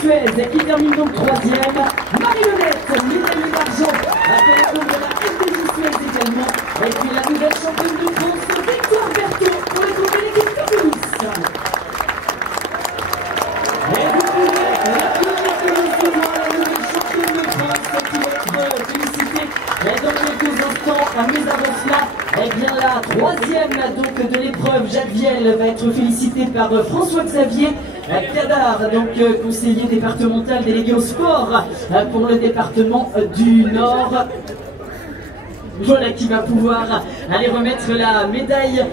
Suez qui termine donc troisième. Marie-Hélène, médaillée d'argent pour la coupe de la FDJ Suez également. Et puis la nouvelle championne de France, Victoire Berthaud, pour les comptes de l'équipe Cofinis. Et vous pouvez applaudir collectivement la nouvelle championne de France qui va être félicitée dans quelques instants. Mais avant cela, eh bien la troisième donc de l'épreuve, Jacques Viel, va être félicité par François-Xavier Cadar, donc conseiller départemental délégué au sport pour le département du Nord. Voilà qui va pouvoir aller remettre la médaille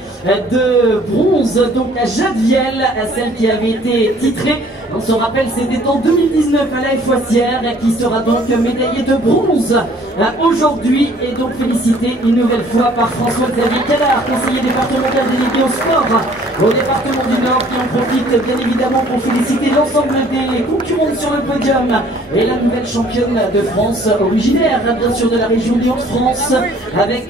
de bronze donc à Jacques Viel, celle qui avait été titrée. On se rappelle, c'était en 2019 à la Foissière, qui sera donc médaillée de bronze aujourd'hui et donc félicité une nouvelle fois par François-Xavier Cadar, conseiller départemental délégué au sport au département du Nord, qui en profite bien évidemment pour féliciter l'ensemble des concurrentes sur le podium et la nouvelle championne de France originaire bien sûr de la région des Hauts-de-France, avec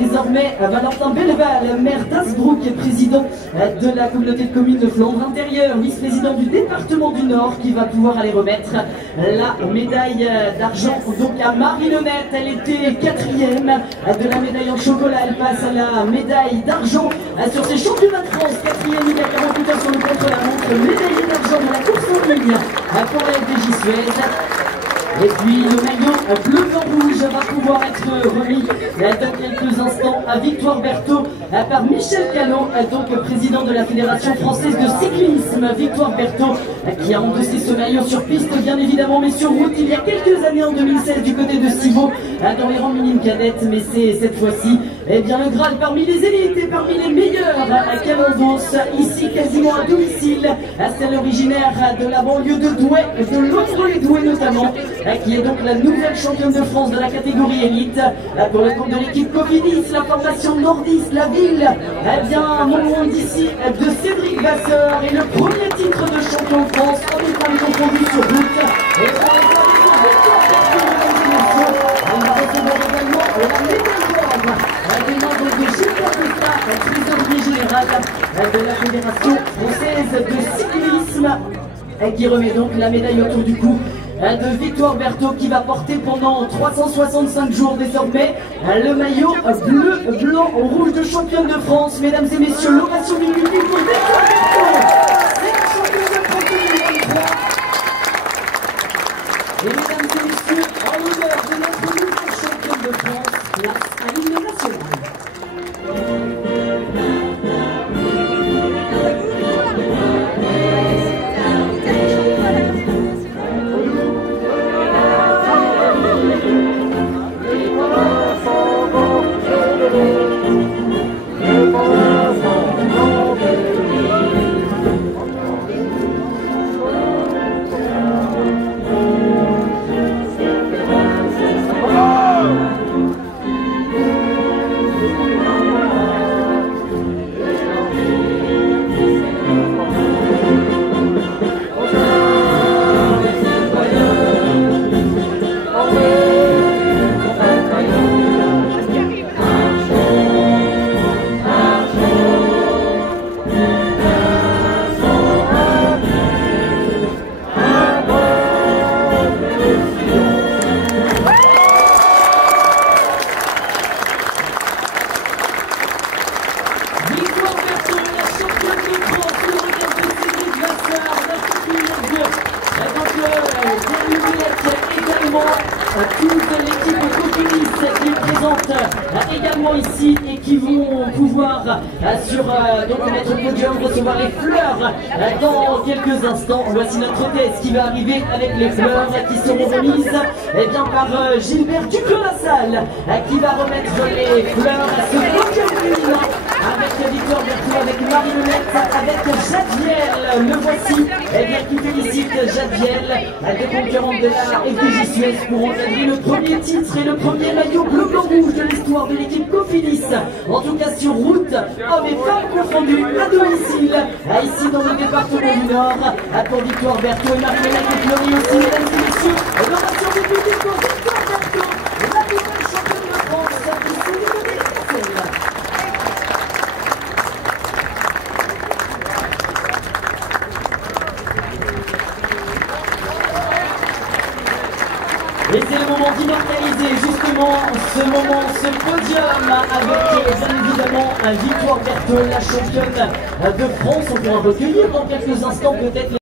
désormais Valentin Belleval, maire d'Hazebrouck et président de la communauté de communes de Flandre intérieure, vice-président du département du Nord, qui va pouvoir aller remettre la médaille d'argent donc à Marie-Hélène. Elle était quatrième de la médaille en chocolat, elle passe à la médaille d'argent sur ces championnats de France, quatrième il y a 48 heures sur le contre-la-montre, médaillée d'argent de la course en ligne pour la FDJ Suez. Et puis le maillot bleu-blanc-rouge va pouvoir être remis dans quelques instants à Victoire Berthaud par Michel Callot, donc président de la Fédération Française de Cyclisme. Victoire Berthaud qui a endossé ce maillot sur piste bien évidemment, mais sur route il y a quelques années en 2016 du côté de Civaux dans les rangs minimes cadettes, mais c'est cette fois-ci bien le Graal parmi les élites et parmi les meilleurs qu'elle endosse ici quasiment à domicile. Celle originaire de la banlieue de Douai, de Londres-les-Douai notamment, qui est donc la nouvelle championne de France de la catégorie élite pour le compte de l'équipe Cofinis, la formation nordiste, la ville bien non loin d'ici de Cédric Vasseur, et le premier titre de champion de France en épreuve confondue sur route. Et pour les on va recevoir également la médaille d'or des membres de Gilbert Costa, trésorier général de la Fédération Française de Cyclisme, qui remet donc la médaille autour du cou de Victoire Berthaud, qui va porter pendant 365 jours désormais le maillot bleu, blanc, rouge de championne de France. Mesdames et messieurs, l'ovation du public pour Victoire Berthaud, c'est la championne de France 2023. Et mesdames et messieurs, en l'honneur de notre nouvelle championne de France, place à l'hymne national. Toute l'équipe Cofinis qui est présente également ici et qui vont pouvoir sur donc mettre au podium, recevoir les fleurs dans quelques instants. Voici notre hôtesse qui va arriver avec les fleurs qui seront remises bien par Gilbert Duclos-Lassalle, qui va remettre les fleurs à ce podium féminin avec Victoire Berthaud, avec Marie-Hélène, avec Jacques Viel. Le voici bien, qui félicite Jacques Viel, des concurrentes de la FDJ Suez, pour encadrer le premier titre et le premier maillot bleu-blanc-rouge de l'histoire de l'équipe Cofinis. En tout cas sur route, hommes et femmes confondus, à domicile, ici dans le département du Nord, pour Victoire Berthaud et Marie-Hélène et Glory aussi, mesdames et messieurs. L'ovation du public pour Victoire Berthaud, la nouvelle championne de France, ici du côté de Cassel. Et c'est le moment d'immortaliser justement ce moment, ce podium avec bien évidemment Victoire Berthaud, la championne de France. On pourra recueillir dans quelques instants peut-être